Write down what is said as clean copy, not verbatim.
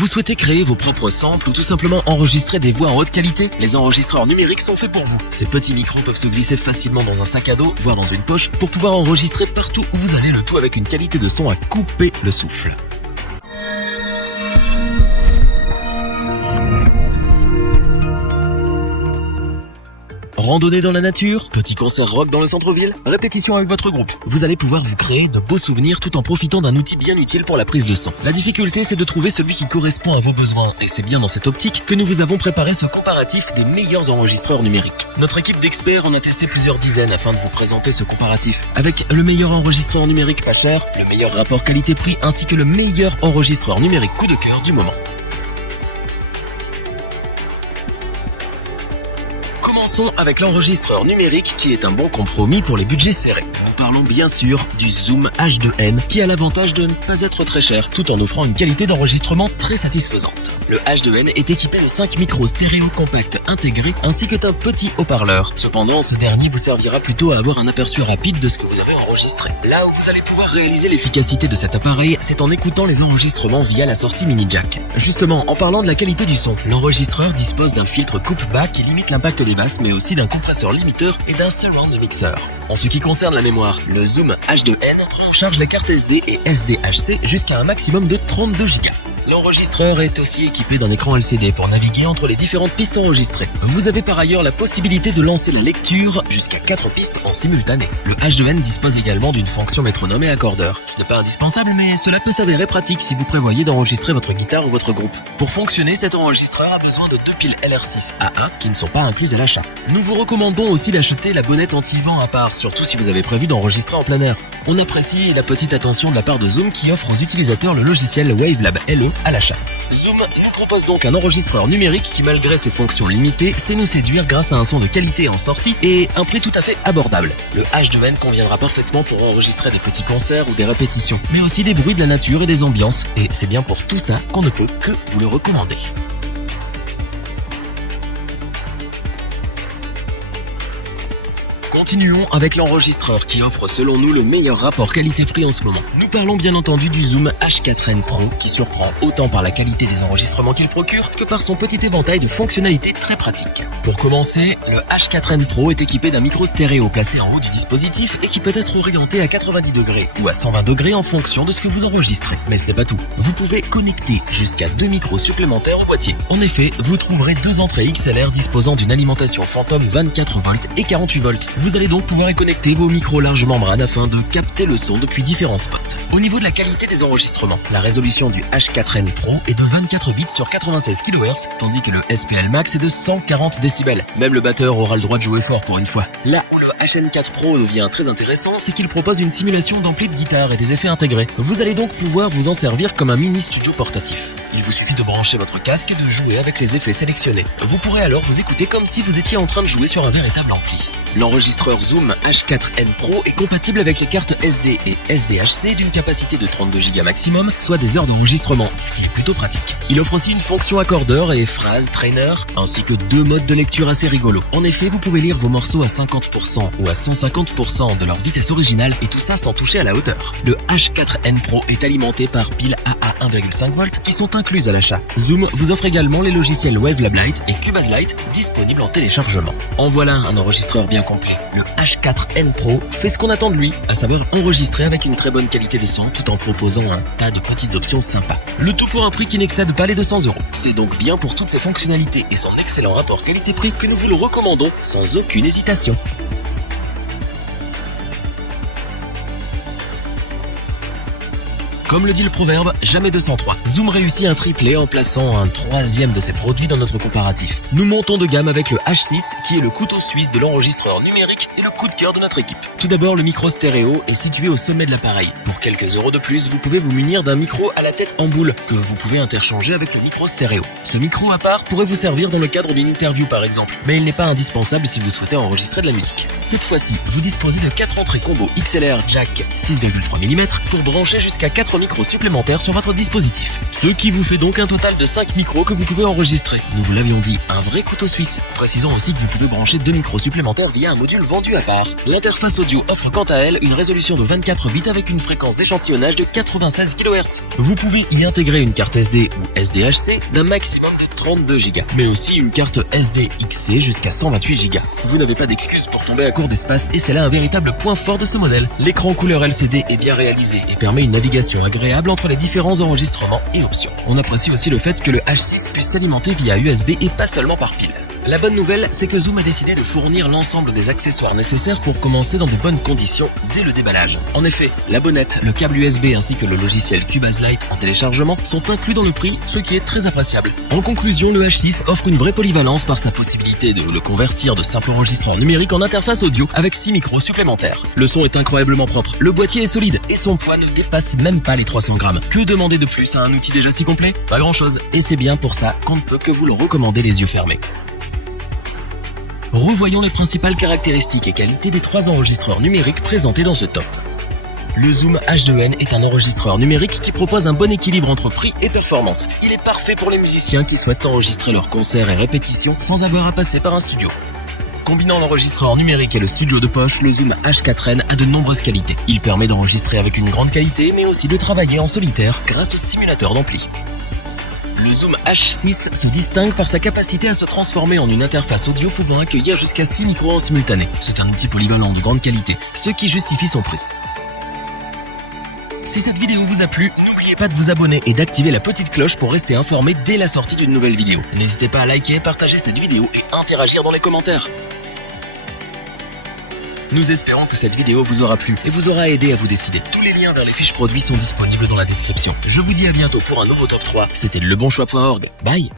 Vous souhaitez créer vos propres samples ou tout simplement enregistrer des voix en haute qualité? Les enregistreurs numériques sont faits pour vous. Ces petits micros peuvent se glisser facilement dans un sac à dos, voire dans une poche, pour pouvoir enregistrer partout où vous allez, le tout avec une qualité de son à couper le souffle. Randonnée dans la nature, petit concert rock dans le centre-ville, répétition avec votre groupe. Vous allez pouvoir vous créer de beaux souvenirs tout en profitant d'un outil bien utile pour la prise de son. La difficulté, c'est de trouver celui qui correspond à vos besoins. Et c'est bien dans cette optique que nous vous avons préparé ce comparatif des meilleurs enregistreurs numériques. Notre équipe d'experts en a testé plusieurs dizaines afin de vous présenter ce comparatif. Avec le meilleur enregistreur numérique pas cher, le meilleur rapport qualité-prix ainsi que le meilleur enregistreur numérique coup de cœur du moment. Commençons avec l'enregistreur numérique qui est un bon compromis pour les budgets serrés. Nous parlons bien sûr du Zoom H2N qui a l'avantage de ne pas être très cher tout en offrant une qualité d'enregistrement très satisfaisante. Le H2N est équipé de 5 micros stéréo compacts intégrés ainsi que d'un petit haut-parleur. Cependant, ce dernier vous servira plutôt à avoir un aperçu rapide de ce que vous avez enregistré. Là où vous allez pouvoir réaliser l'efficacité de cet appareil, c'est en écoutant les enregistrements via la sortie mini jack. Justement, en parlant de la qualité du son, l'enregistreur dispose d'un filtre coupe-bas qui limite l'impact des basses mais aussi d'un compresseur limiteur et d'un surround mixer. En ce qui concerne la mémoire, le Zoom H2N prend en charge les cartes SD et SDHC jusqu'à un maximum de 32 Go. L'enregistreur est aussi équipé d'un écran LCD pour naviguer entre les différentes pistes enregistrées. Vous avez par ailleurs la possibilité de lancer la lecture jusqu'à 4 pistes en simultané. Le H2N dispose également d'une fonction métronome et accordeur. Ce n'est pas indispensable, mais cela peut s'avérer pratique si vous prévoyez d'enregistrer votre guitare ou votre groupe. Pour fonctionner, cet enregistreur a besoin de 2 piles LR6A1 qui ne sont pas incluses à l'achat. Nous vous recommandons aussi d'acheter la bonnette anti-vent à part, surtout si vous avez prévu d'enregistrer en plein air. On apprécie la petite attention de la part de Zoom qui offre aux utilisateurs le logiciel Wavelab LE à l'achat. Zoom nous propose donc un enregistreur numérique qui, malgré ses fonctions limitées, sait nous séduire grâce à un son de qualité en sortie et un prix tout à fait abordable. Le H2N conviendra parfaitement pour enregistrer des petits concerts ou des répétitions, mais aussi des bruits de la nature et des ambiances, et c'est bien pour tout ça qu'on ne peut que vous le recommander. Continuons avec l'enregistreur qui offre selon nous le meilleur rapport qualité-prix en ce moment. Nous parlons bien entendu du Zoom H4n Pro qui surprend autant par la qualité des enregistrements qu'il procure que par son petit éventail de fonctionnalités très pratiques. Pour commencer, le H4n Pro est équipé d'un micro stéréo placé en haut du dispositif et qui peut être orienté à 90 degrés ou à 120 degrés en fonction de ce que vous enregistrez. Mais ce n'est pas tout. Vous pouvez connecter jusqu'à 2 micros supplémentaires au boîtier. En effet, vous trouverez 2 entrées XLR disposant d'une alimentation Phantom 24 volts et 48 volts. Vous allez donc pouvoir y connecter vos micros large membrane afin de capter le son depuis différents spots. Au niveau de la qualité des enregistrements, la résolution du H4n Pro est de 24 bits sur 96 kHz, tandis que le SPL Max est de 140 décibels. Même le batteur aura le droit de jouer fort pour une fois. Là où le HN4 Pro devient très intéressant, c'est qu'il propose une simulation d'ampli de guitare et des effets intégrés. Vous allez donc pouvoir vous en servir comme un mini studio portatif. Il vous suffit de brancher votre casque et de jouer avec les effets sélectionnés. Vous pourrez alors vous écouter comme si vous étiez en train de jouer sur un véritable ampli. L'enregistreur Zoom H4n Pro est compatible avec les cartes SD et SDHC d'une capacité de 32 Go maximum, soit des heures d'enregistrement, ce qui est plutôt pratique. Il offre aussi une fonction accordeur et phrase trainer, ainsi que 2 modes de lecture assez rigolos. En effet, vous pouvez lire vos morceaux à 50% ou à 150% de leur vitesse originale, et tout ça sans toucher à la hauteur. Le H4n Pro est alimenté par piles AA 1,5 volts qui sont incluses à l'achat. Zoom vous offre également les logiciels Wavelab Lite et Cubase Lite disponibles en téléchargement. En voilà un enregistreur bien complet. Le H4n Pro fait ce qu'on attend de lui, à savoir enregistrer avec une très bonne qualité de son tout en proposant un tas de petites options sympas. Le tout pour un prix qui n'excède pas les 200 €. C'est donc bien pour toutes ces fonctionnalités et son excellent rapport qualité-prix que nous vous le recommandons sans aucune hésitation. Comme le dit le proverbe, jamais 203. Zoom réussit un triplé en plaçant un 3e de ses produits dans notre comparatif. Nous montons de gamme avec le H6 qui est le couteau suisse de l'enregistreur numérique et le coup de cœur de notre équipe. Tout d'abord, le micro stéréo est situé au sommet de l'appareil. Pour quelques euros de plus, vous pouvez vous munir d'un micro à la tête en boule que vous pouvez interchanger avec le micro stéréo. Ce micro à part pourrait vous servir dans le cadre d'une interview par exemple, mais il n'est pas indispensable si vous souhaitez enregistrer de la musique. Cette fois-ci, vous disposez de 4 entrées combo XLR jack 6,3 mm pour brancher jusqu'à 4 micros supplémentaires sur votre dispositif. Ce qui vous fait donc un total de 5 micros que vous pouvez enregistrer. Nous vous l'avions dit, un vrai couteau suisse. Précisons aussi que vous pouvez brancher 2 micros supplémentaires via un module vendu à part. L'interface audio offre quant à elle une résolution de 24 bits avec une fréquence d'échantillonnage de 96 kHz. Vous pouvez y intégrer une carte SD ou SDHC d'un maximum de 32 Go, mais aussi une carte SDXC jusqu'à 128 Go. Vous n'avez pas d'excuse pour tomber à court d'espace et c'est là un véritable point fort de ce modèle. L'écran couleur LCD est bien réalisé et permet une navigation agréable entre les différents enregistrements et options. On apprécie aussi le fait que le H6 puisse s'alimenter via USB et pas seulement par pile. La bonne nouvelle, c'est que Zoom a décidé de fournir l'ensemble des accessoires nécessaires pour commencer dans de bonnes conditions dès le déballage. En effet, la bonnette, le câble USB ainsi que le logiciel Cubase Lite en téléchargement sont inclus dans le prix, ce qui est très appréciable. En conclusion, le H6 offre une vraie polyvalence par sa possibilité de le convertir de simple enregistreur numérique en interface audio avec 6 micros supplémentaires. Le son est incroyablement propre, le boîtier est solide et son poids ne dépasse même pas les 300 grammes. Que demander de plus à un outil déjà si complet? Pas grand chose, et c'est bien pour ça qu'on ne peut que vous le recommander les yeux fermés. Revoyons les principales caractéristiques et qualités des 3 enregistreurs numériques présentés dans ce top. Le Zoom H2N est un enregistreur numérique qui propose un bon équilibre entre prix et performance. Il est parfait pour les musiciens qui souhaitent enregistrer leurs concerts et répétitions sans avoir à passer par un studio. Combinant l'enregistreur numérique et le studio de poche, le Zoom H4n a de nombreuses qualités. Il permet d'enregistrer avec une grande qualité, mais aussi de travailler en solitaire grâce au simulateur d'ampli. Le Zoom H6 se distingue par sa capacité à se transformer en une interface audio pouvant accueillir jusqu'à 6 micros en simultané. C'est un outil polyvalent de grande qualité, ce qui justifie son prix. Si cette vidéo vous a plu, n'oubliez pas de vous abonner et d'activer la petite cloche pour rester informé dès la sortie d'une nouvelle vidéo. N'hésitez pas à liker, partager cette vidéo et interagir dans les commentaires. Nous espérons que cette vidéo vous aura plu et vous aura aidé à vous décider. Tous les liens vers les fiches produits sont disponibles dans la description. Je vous dis à bientôt pour un nouveau top 3. C'était lebonchoix.org. Bye!